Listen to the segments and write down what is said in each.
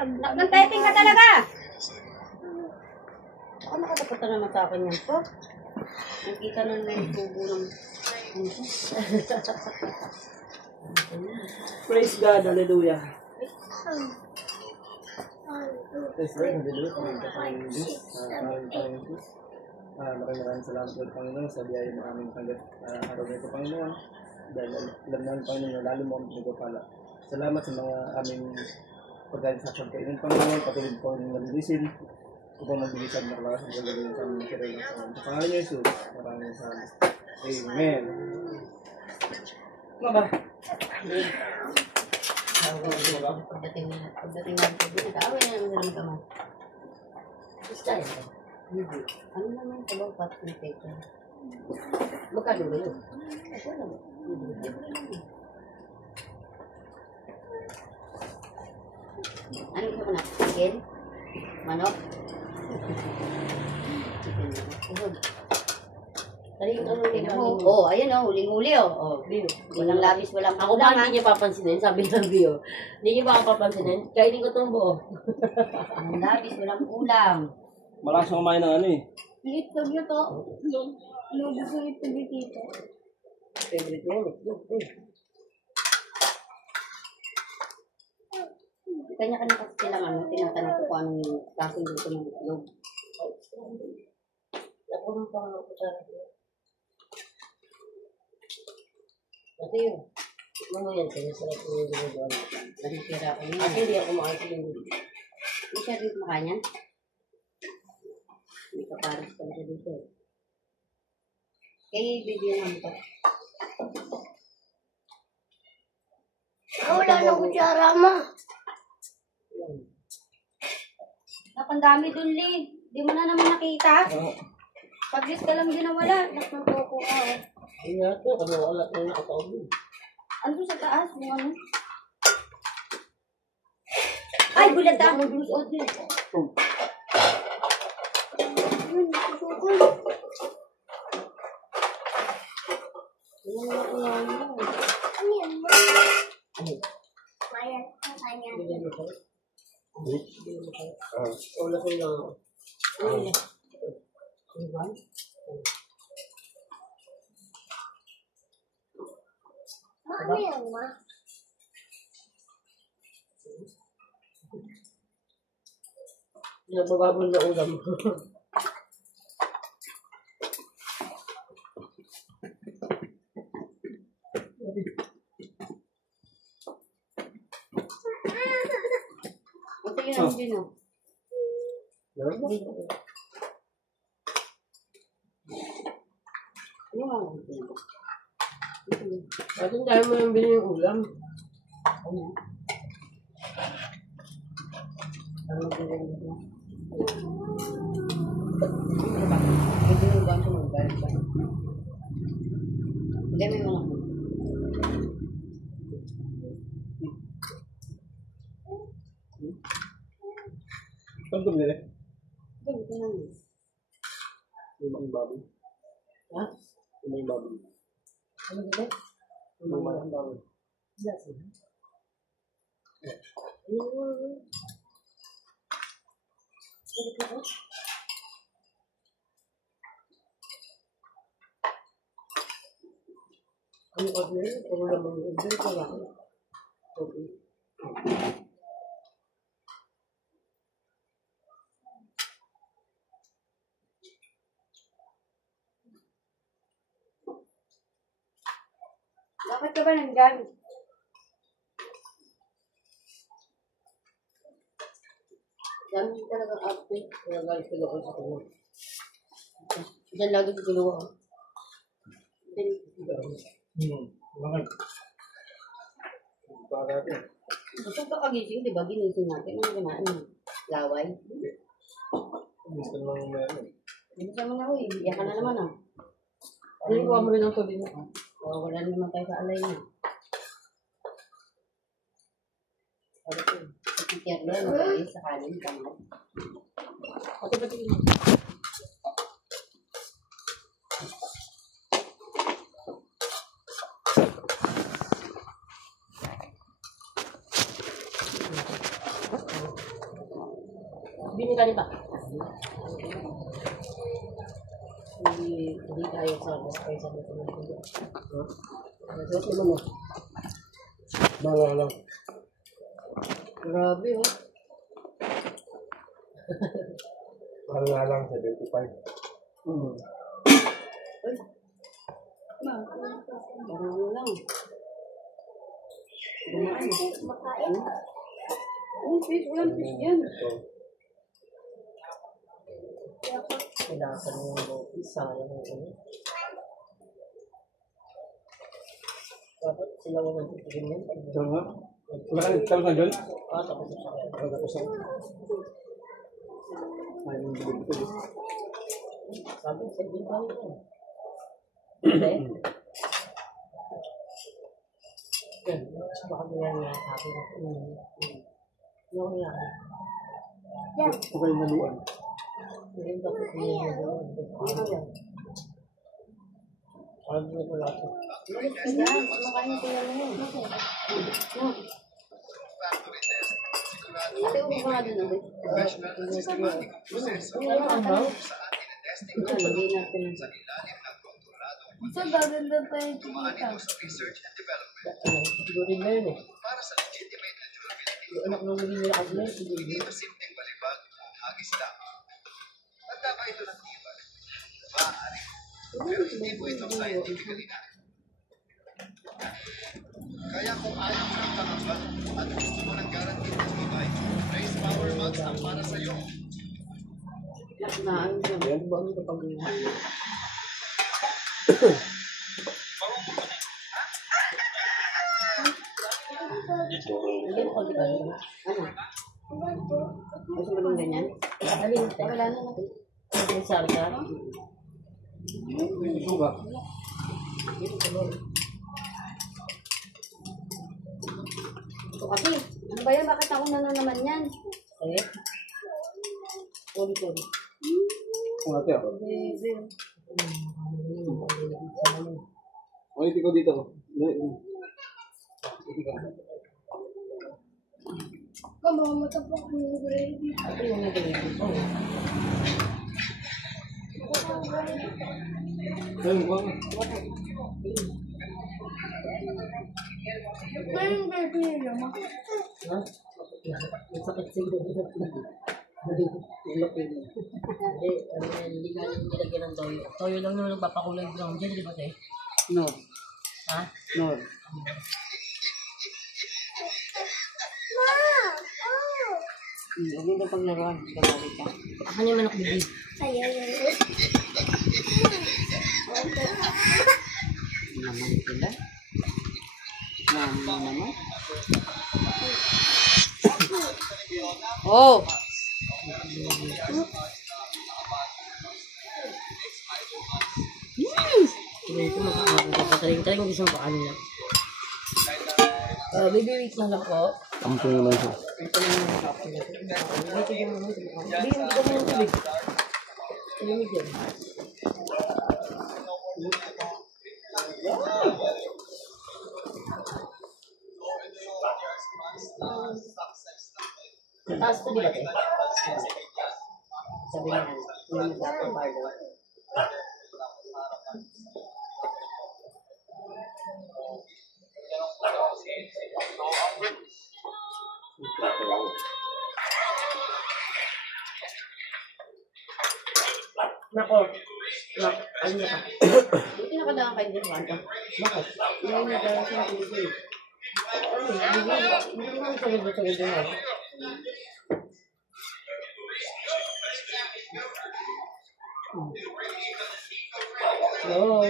Nag-typing ka talaga. Ako nakatapat na naman sa akin yan po. Nakita na na yung tubo ng... Praise God, hallelujah. Praise God, hallelujah. Maraming salamat po, Panginoon, sa biyaya ng aming tanggap araw na ito, Panginoon. Dahil alam namin, Panginoon, lalo mo ang pinagpapala. Salamat sa mga aming pagkain sa pagkainin, Panginoon, patuloy po ang nalilisin upang magbilisag na kalakas ang gagawin sa aming kirelo. Sa pangalan niyo, Jesus, maraming salamat. Amen. Ano ba? Pagdating na ito, nag-aaway na naman sa mga basta ito. Ano naman ito ba? Pati ng peka. Magkano ba yun? Ako naman. Ano ito ko na? Chicken? Manok? Chicken manok. Oo, ayun o, huling-huli o. Walang labis, walang ako ba hindi niya papansinin? Sabi ng Bio. Hindi niya ba papansinin? Kainin ko itong buo. Walang labis, walang ulam. Malakas yung kumain ng ano eh. Itlog na to. Lubos yung itlog dito. Favorite mo. Kanya-kanya kasi silang ano, tinatanong ko kung anong klaseng gusto ng itlog. Ako mo pa ako sa ito yun. Ano yan? Kaya sarap yung ginagawa. Nasisira ko niya. At hindi ako makakita yung Hindi siya rin makanya. Hindi ka pares ka siya dito. Kaya bibigyan mo ito. Wala na kutsara, ma. Napandami dun, Lee. Di mo na naman nakita. Pag-lis ka lang din na wala. Nakang toko ka. Hindi nga ito. Kami wala na nakataon din. Ano sa taas? Yung ano? Ay, bulat ah! Ano yan, ma? Mayan. Mayan. Bigyan mo ko. Bigyan mo ko. Wala ko lang. Ano yan? Ano ba? Ano yan, ma? Nagbababol na ulam. Ito yun ang din, oh. Ano nga lang ito? At yung tayo mo yung bilhin yung ulam. Ano? Ano bilhin mo? Pwede mo ba ito mag-balik ba? Hindi, may mga mo. Saan ito binili? Ito lang. Yung mga baboy. Ha? Yung mga baboy. Ano ba ito? Yung mga baboy. Yes. Ano ka din? Kung wala mong order, wala ka. Okay. Bakit ka ba nanggamit? Dami talaga update. Kaya guys, tulungan sa kanya. Diyan lagi tutulungan. Bakit? Para natin. Gusto ka kagising, di ba? Ginising natin. Ano ganahan mo? Laway? Gusto naman meron. Hindi sa mga huy. Iyak ka na naman ah. Hindi ko mo rin ang tubig mo. Wala naman tayo sa alay niya. Sabi ko, si Kerlo, nagkali sa kanin, kamay. Ate, pati mo. Bini ka pa. Hindi tayo sa mga Suot naman mo. Banga lang. Grabe, oh. Banga lang, 75. Parang ano lang. Dumaan. Makain. Fish yan. Ito. Kailangan mo yung isa. Dapat sila mo nagtitigil yan. Ito nga. Tapos na dyan? Tapos sa akin. Tapos na. Ayun yung bibig ko. Sabi, sa dito yan. Hindi. Yan. Baka mo yan nga sabi ko. Yung yan. Okay na luan. Hindi dapat niya doon. Ano yan? Ano ko lahat? Yan, kumakain ko yan yun. Ate, upo ka nga doon. Lagay natin. So, gaganda pa yung kita. Siguro rin na yun eh. Yung anak ng maging nila kasi yun, hindi. Kaya kung ayaw mo ng pangamba at gusto mo ng guaranteed na tibay, Race Power Max ang para sa'yo. Na ano siya, buwan ko pag Hindi mo kasi kayo. Ano? Gusto mo ng ganyan? Alin? Wala na natin. May sarga. Ito ba? Ito kasi. Ano ba yan? Bakit ako na naman yan? Eh? Sorry. Kung ate ako. O, iti ko dito. Iti ka. Kamamatabak mo yung gravy. Ito yung nag-gravy ko. Ayun, buwan. Ano yung gravy nila mo? Ha? Ang sakit siguro. Ilok yun. Hindi ka lang nilagyan ng toyo. Toyo lang naman nagpapakulay brown dyan, di ba te? No. Ha? No. Huwag mo pang laruan. Kabali ka. Ako niya manok bibi. Ayan. Naman sila. Naman. Oh! Tingnan ko makakapataling-taling gusto mo paano lang. Baby week na lang po. Ampo naman siya. Ito na yung kape natin. Hindi ko naman ito. Hindi ko naman tubig. Lamig yan. Taas ko di ba ito? Sabi nga, yung nagpapabardo. Nako. Ano na ka? Buti nakadaan kayo dito, Wanda. Bakit? Hindi na dahil sa Pilipino. Hindi naman sagad na. Hello.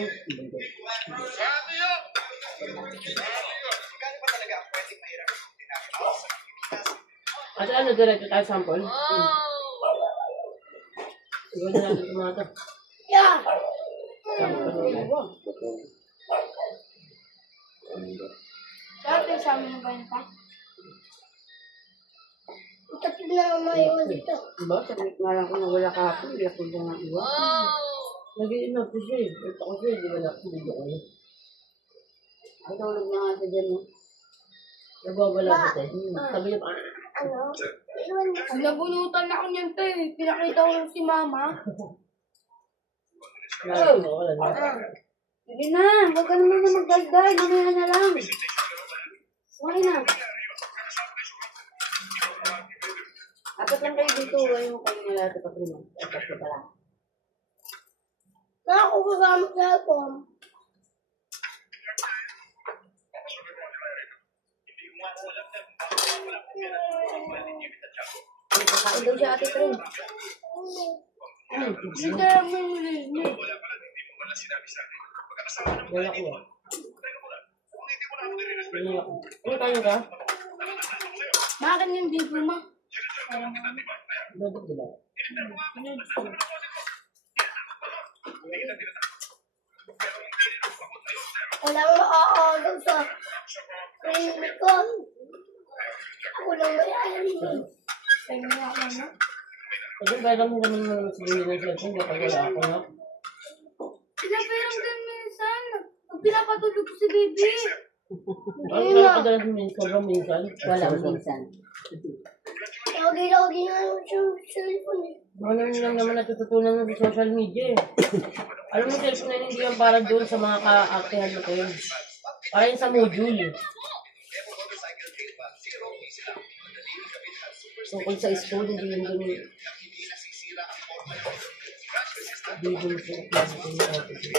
At ano, diretso tayo sample? Siguro na natin tomato. Yeah! Dati sa amin yung banta. Tapos na ang maiwan dito. Diba? Sabi nga lang kung nawala ka ako, hindi ako na nga iwan. Nag-iinap ko siya eh. Ito ko siya, di ba na video ko yun? Ang tawag na nga sa dyan mo. Nagwawala ko tayo. Sabi niya pa, Ano? Nabunutan ako niyan, te. Pinakita ko lang si mama. Wala na. Sige na, huwag ka naman na magdagdag. Mamaya na lang. Okay na. Apat lang kayo dito. Ayaw mo kayo nila ito patuloy. Apat ka pala. Ako kasama sa ako. Kakain daw siya ate Trin. Hindi tayo may Wala ko. Ano tayo ka? Makan yung dito mo. Bakit diba? Walang makakagaw sa training ko. Ako lang may alam mo. Kaya nga ako na. Kasi kailan mo naman naman sabihin ng cellphone, baka wala ako na. Pinaperang din minsan. Pag pinapatulog ko si baby. Ano kaya kadalas minsan ba minsan? Wala, minsan. Lagi-lagi na yung cellphone eh. Ano lang naman natututunan mo sa social media eh. Alam mo, cellphone na hindi yan para doon sa mga ka-actihan mo kayo. Para yun sa module. Tungkol sa school, hindi yun doon. Hindi doon sa klase ko yung office.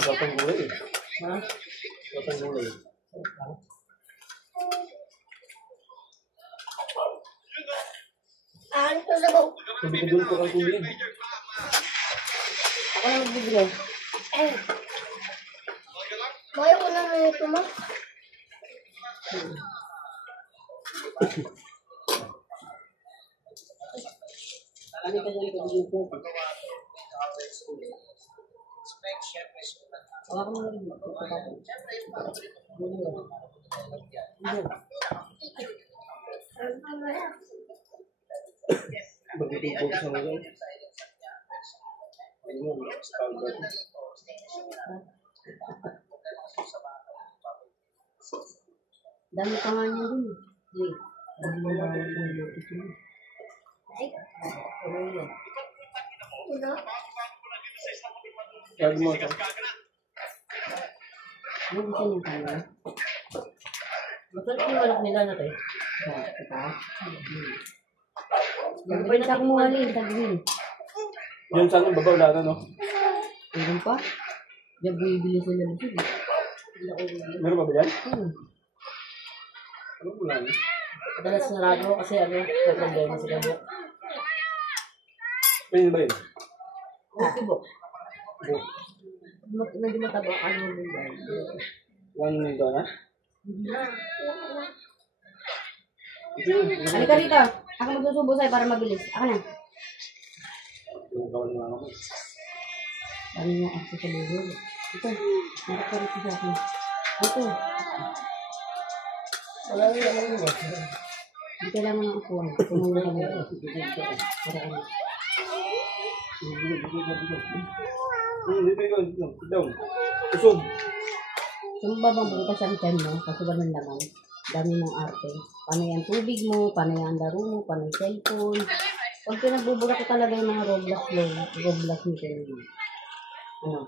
Batang gulay eh. Ha? Batang gulay. Ano to sa bawang? Tubig ko kang tubig. Ako na magbibigay. Eh. Maya ko na ito mo. Ano ka dyan ito dito? Wala ka mga rin. Magtutupog sa mga. Ano mo, powder. Dami pa nga niya dun. Wait. Ano mo mga ito? Ano yun? Ano? Lagi mo ito. Ano gusto niyo kaya? Masarap yung malak nila na tayo. Ito. Yan ba yung sa kumuhalin? Tagwin. Yun sana babaw wala na, no? Meron pa? Diyan bibili sila ng sila. Meron pa ba yan? Hmm. Ano po lang? Madalas narado kasi ano, may problema sila mo. Pwede ba yun? Okay po. Bo. Medyo mataba ano mo din ba? 1 minute na? Halika rito. Ako magsusubo sa'yo para mabilis. Ako na. Gawin lang ako. Ano nga ako sa lugar? Ito. Nakakarito sa akin. Ito. Wala rin naman yun. Hindi kailangan ng ako. Tumulong ka mo. Para ano. Dito yun. Sit down. Usog. Kung babangbutas ang tiyan mo, kasi walang laman, dami ng arte. Paano yung tubig mo, paano yung laro mo, paano yung cellphone. Pag pinagbubura ko talaga yung mga Roblox nito yun. Ano?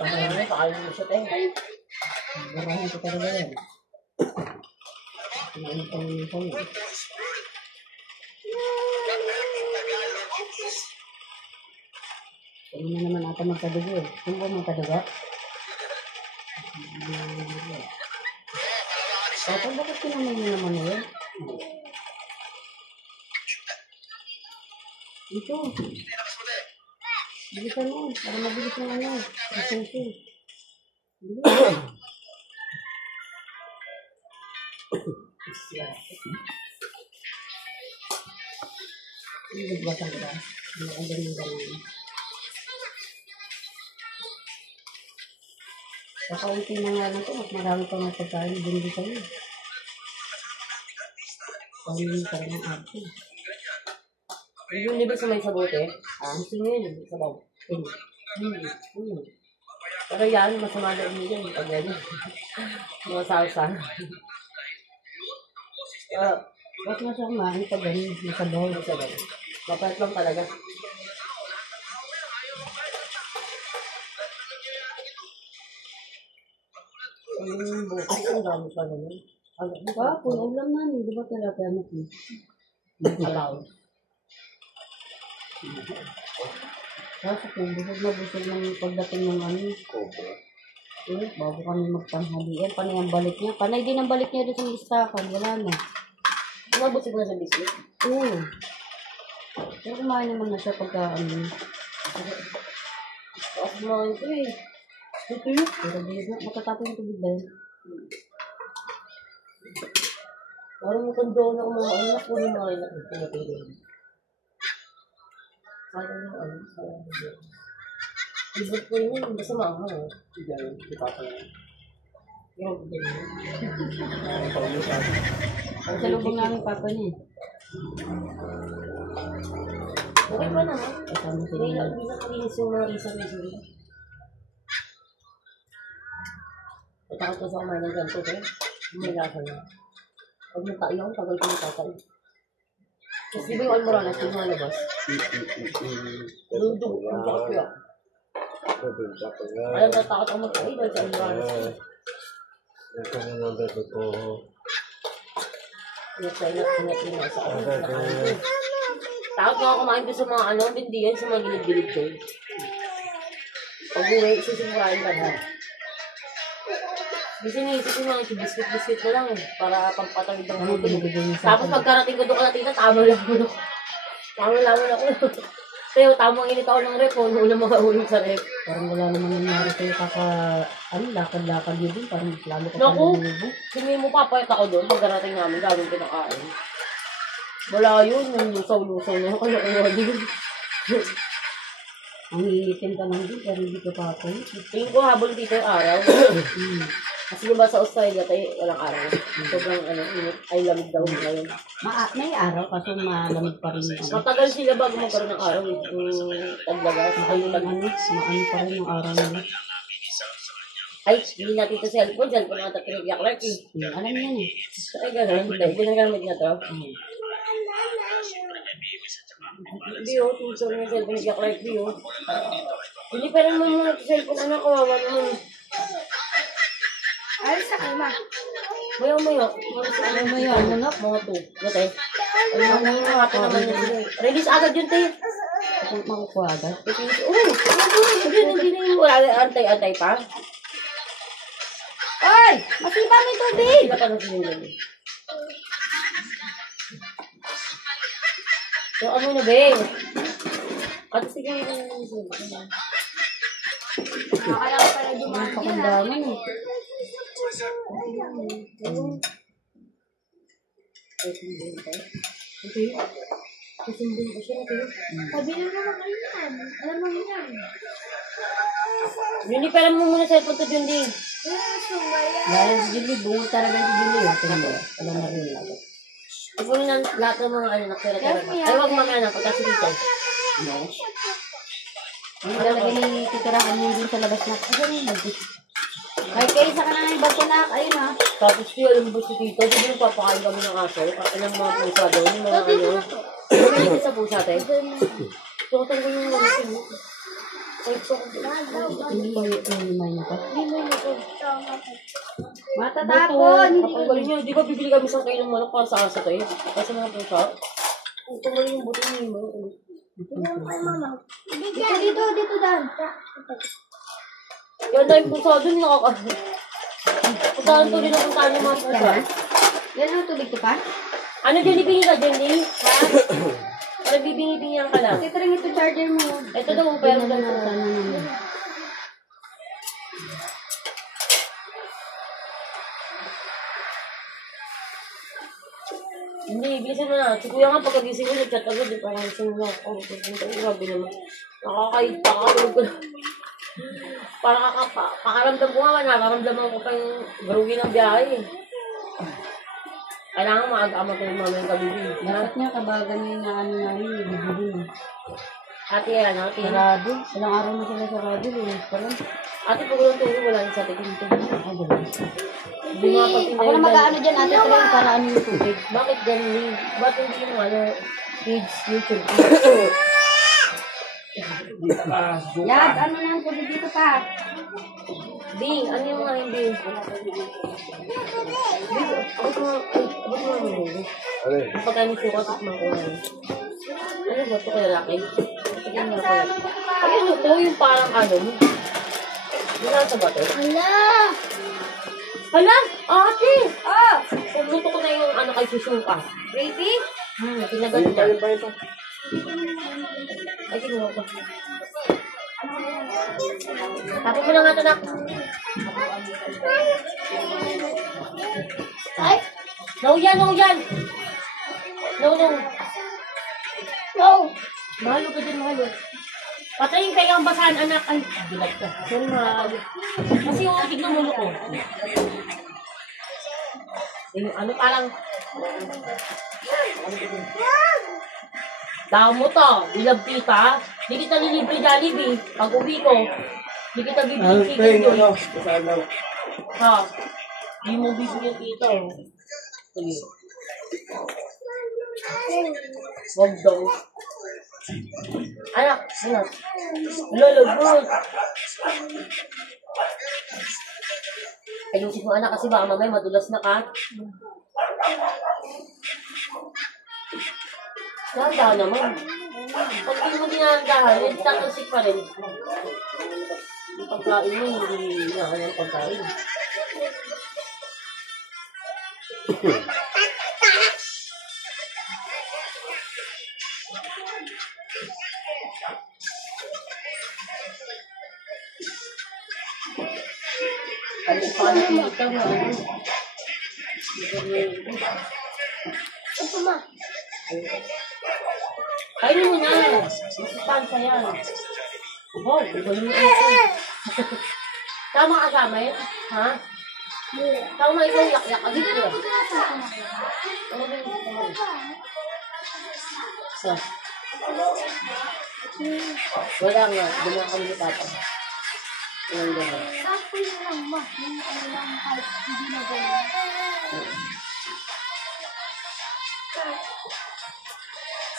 Ang mga pakalim mo siya tayo. Burahin ko talaga yan. Ano pang minsan yun? Ano na naman ata magkadugo eh. Kung ba magkadugo? Papa, bakit kinamay mo naman yun? Ito. Bilisan mo. Para mabilis ng ano. Lisensi. Bilis. Nagbasan ka. Hindi ang ganyan ganyan. Kakaunti na nga lang ito. Mas marami pa nga pagkain. Bindi sa'yo. Pangin ka rin ang arte. Yung di ba sa may sabote? Ang singin. Sabaw. Hindi. Pero yan, masama na umiyan. Pag ganyan. Mga salsa. Ba't nga siya kumain pag ganun, masabaw. Mapait lang talaga. Bukas ang gamit pa naman. Kung ulam namin, di ba talaga natin? Alaw. Kasi kung busog ng pagdating ng ano. Bago kami magtanghalian. Panay ang balik niya. Panay din ang balik niya dito sa istakan. Wala na. Umabusog na sa biscuit. Oo. Pero kumain naman na siya pagka ano. Tapos mga ito eh. Pero di na, matatapos yung tubig dahil. Parang matanda na mga anak ko rin mga anak ko. Pinapilin. Parang yung ano. Ibig ko yun. Basta maanghang. Diyan, si Papa na. Yung din. Ang salubong namin papa niya. Okay pa naman. Kasama si Hindi Rina. na kalinis yung mga isang-isang. Natakot ko sa kumain ng ganito eh. May lasa na. Pag natayo ako, tagal ko natatay. Tapos di ba yung almoranas, yung mga labas? Dudog, ang sakit ko. Alam na takot ako mag-ay dahil sa almoranas. Ingat na sa ako. Takot nga kumain ko sa mga ano, bindiyan sa mga gilid-gilid ko. Pag-uwi, susimurahin ka na. Kasi naisip ko mga biscuit na lang eh, para pampatawid ng Ano ulo. binibigay niya sa Tapos akin? pagkarating ko doon kalatina, tama lang ako. Tama lang ako. Kaya tamang init ako ng rep, huwag na makahulog sa rep. Parang wala naman nangyari sa'yo lakad-lakad yun din. Parang lalo ka Naku! pa nalubo. Sabihin mo papayat ako doon, pagkarating namin, gagawin kinakain. Wala yun, yung lusaw-lusaw na ako nakuha din. Ang hihitin ka lang din, pero hindi ka papay. Tingin ko habol dito yung araw. Kasi diba sa Australia tayo, walang araw. Sobrang init, ay lamig daw ngayon. May araw, kaso malamig pa rin yung ano. Matagal sila bago magkaroon ng araw, yung taglagas. Maano pa rin yung araw nila. Ay, hindi natin ito cellphone natin pinag-iyak like eh. Alam niya yan eh. Ay, gano'n, hindi ginagamit na to. Hindi oh, tutor ng cellphone pinag-iyak like oh. Hindi pa rin mo muna ito cellphone, anak, kawawa naman. Ay, sa kama. Mayaw. Mayaw, anak. Mga to. Gate. Ay, mga happy naman yun sila. Release agad yun, te. Kung makukuha agad. Hindi na yung wala, antay-antay pa. Ay! Masipa mo yung tubig! Sila pa nang sinunod. So, ano na, be? At sige mo na yung sinunod. Nakakala ko pala Ang dumaan yan. pakandaman eh. Kasumbin ko siya, te. Sabi na naman kayo yan. Alam mo yan. Hindi, pera mo muna cellphone to, Jundi. Sumaya. Dahil si Julie, bungol talaga si Julie. Tingnan mo. Alam na rin lang. Ito na lahat ng mga nakira-tira na. Ay, wag mamaya na, pagkasilito. Ang talaga yung titirahan mo dun sa labas na. Asan yung bagay? Ay, kayo sa kanang yung bagay na. Ayun ha. Tapos yun, alam mo si Tito, di ba papakain kami ng aso? Ilang mga pusa doon, yung mga ano. Pumili sa pusa, te. Sukutan ko yung mga sino. Ay, Hindi mo yung na pa. Matatapon! Matatapon! Kapag galing nyo, di ba bibili kami sa kayo ng manok para sa aso, te? Para sa mga pusa. Kung tumaling yung buto niyo, Dito, Dan. kaya dahil pusa doon, puntahan to rin ang puntahan yung mga pusa. Yan ang tubig ko pa? Ano, Jenny, ka, Jenny? Ha? Para bibingi-bingihan ka lang. Ito rin ito charger mo. Ito daw, pero Ano ganito. na naman. Hindi, bilisan mo na. Si Kuya nga pagkagising ko, nag-chat agad. Di pa nga gising na ako. Grabe naman. Nakakatulog ko na. Pakaramdam ko nga, nakaramdaman ko pa yung garugi ng biyahe. Kailangan maaga matulog namin yung gabi. Dapat niya kabagan yung naano namin, yung bibili mo. Ate, ano, ate. Sarado. Ilang araw na sila sarado. Lunes pa lang. Ate, pag walang turo, wala na sa atin dito. Ay, ganun. Bumapagtinda Ako na mag-ano dyan, ate Tren, para ano yung tubig. Bakit ganun? Ba't hindi yung ano, page YouTube? Yad, ano na ang tubig dito pa? Bing, ano yung mga hindi? Bing, abot mo hindi. Ano yun? Kapag ano sukat at mga kulay. Ano ba ito kaya laki? Tignan mo ako. Ay, ano to? Yung parang ano? Nasa ba ito? Hala! Hala! Ate! Ah! Pagluto ko na yung ano kay Susuka. Ready? Pinagat Ayun pa, niya. ayun pa, ito. Ay, kinuha ko. Tapos mo na nga ito, nak. Ay! No yan, no yan! No, no. No! Mahalo ka din, mahalo. Patayin kayo ang basahan, anak. Ay, bilag ka. Sorry, mahalo. Kasi yung tignan mo ko. Yung ano parang... Damo to, ilab kita. Di kita nilibre Jollibee. Pag uwi ko, di kita bibigyan kita doon. Ano? Saan lang? Ha? Di mo bibigyan kita. Sige. Wag daw. Anak, anak. Lolo, good. Ayusin mo anak kasi baka mamaya madulas na ka. Dahan-dahan naman. Pag hindi mo dinahan-dahan, hindi tatalsik pa rin. Yung pagkain mo, hindi hinahan ng pagkain. Ano pa nakikita mo? Ito ma. Kainin mo na. Masustansya yan. Oh, galing mo ito. Tama ka sa amin? Ha? Tama ikaw yak-yak ka dito. Wala nga. Ganyan kami ni Papa. Walang ganyan. Sapo yun lang ma. Yung ano lang kahit hindi na ganun.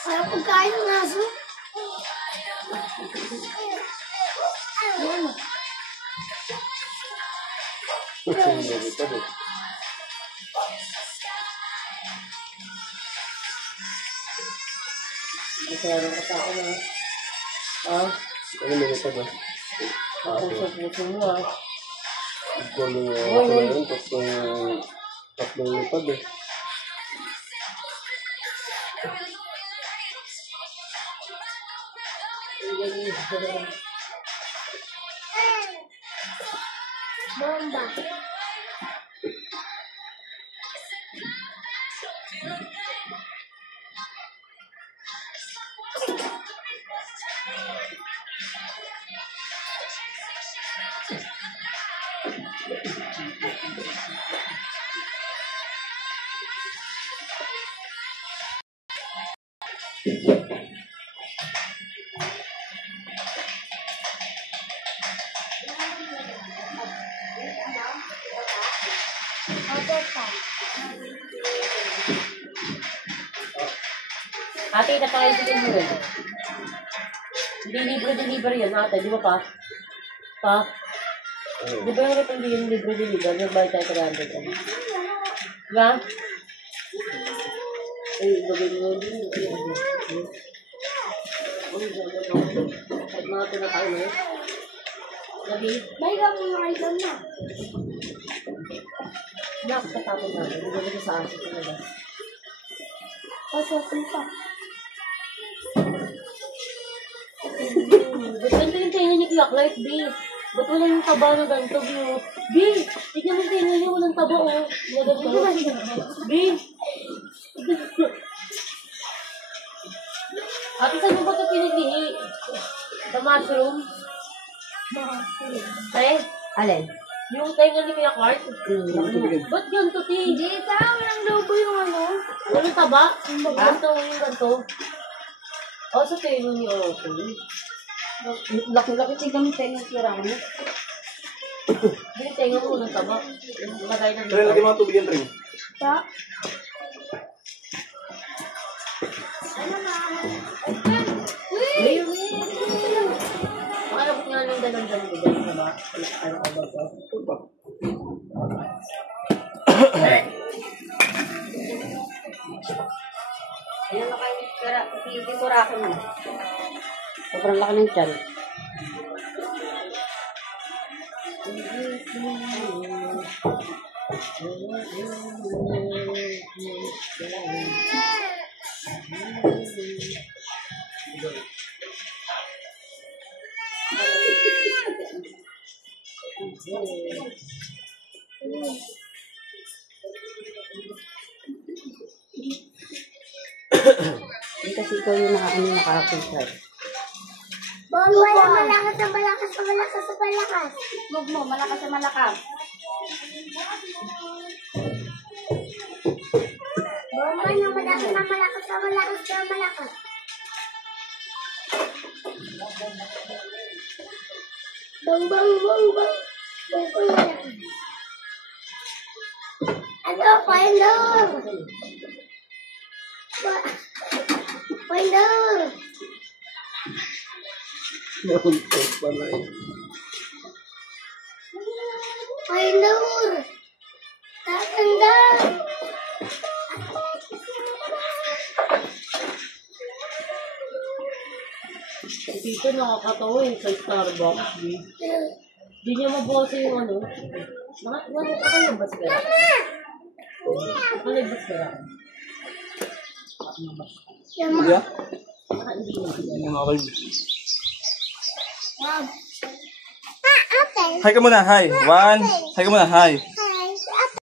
Sarap pagkain ng aso. Ano? Masyadong ka sa akin, ha? Ha? Ano minute ba? Puso-puso mo, ha? Ikaw na ako na yun, tatlong lipad eh. Bomba. Ate, napakaisitin mo yun. Hindi libre-deliver yun, ate. Di ba pa? Pa? Di ba yung hindi yung libre-deliver? Nagbayad tayo 300. Di ba? Ay, gawin mo din. Kahit mga pinakain mo yun. Labi? May kami yung item na. Nakakatapon natin. Hindi ko sa aso sa labas. Pasok pa. Ba't ganito yung tingin ni Clock Light, B? Ba't wala yung taba na ganito, B? B! Tignan mo yung tingin niya, walang taba, oh. B! Ate, saan mo ba ito piniglihi? The mushroom? Eh? Alin? Yung tenga ni Kuya Clark? Ba't ganito, T? Hindi, parang walang lobo yung ano. Walang taba? Ganito, yung ganito. O, sa tayo niyo, okay. Laki-laki tigam tayo ng sira mo. Hindi, tayo mo ng taba. Lagay ng Tren, lagi mga tubig yan, Tren. Pa? Wait. Makalabot nga ng dalong-dalong ko dyan, diba? Ano ka ba ba? Ayun na kayo, kaya pipurakin mo. Sobrang laki ng tiyan. Kasi ikaw yung nakaka-subscribe. Wala, malakas na malakas na malakas na malakas. Huwag mo, malakas na malakas. Bomba na malakas na malakas na malakas na malakas. Bang bang bang bang. Bang bang malakas. Ano, final? Final. Nakuntok pala eh. Final. Tatanda. Dito nakakatawa yung sa Starbucks. Di niya mabukasan yung ano. Ako yung basgara. Ako yung basgara. Iya? Hindi na. Yung mga kalb. Okay. Hi ka muna, hi. One. Hi ka muna, hi.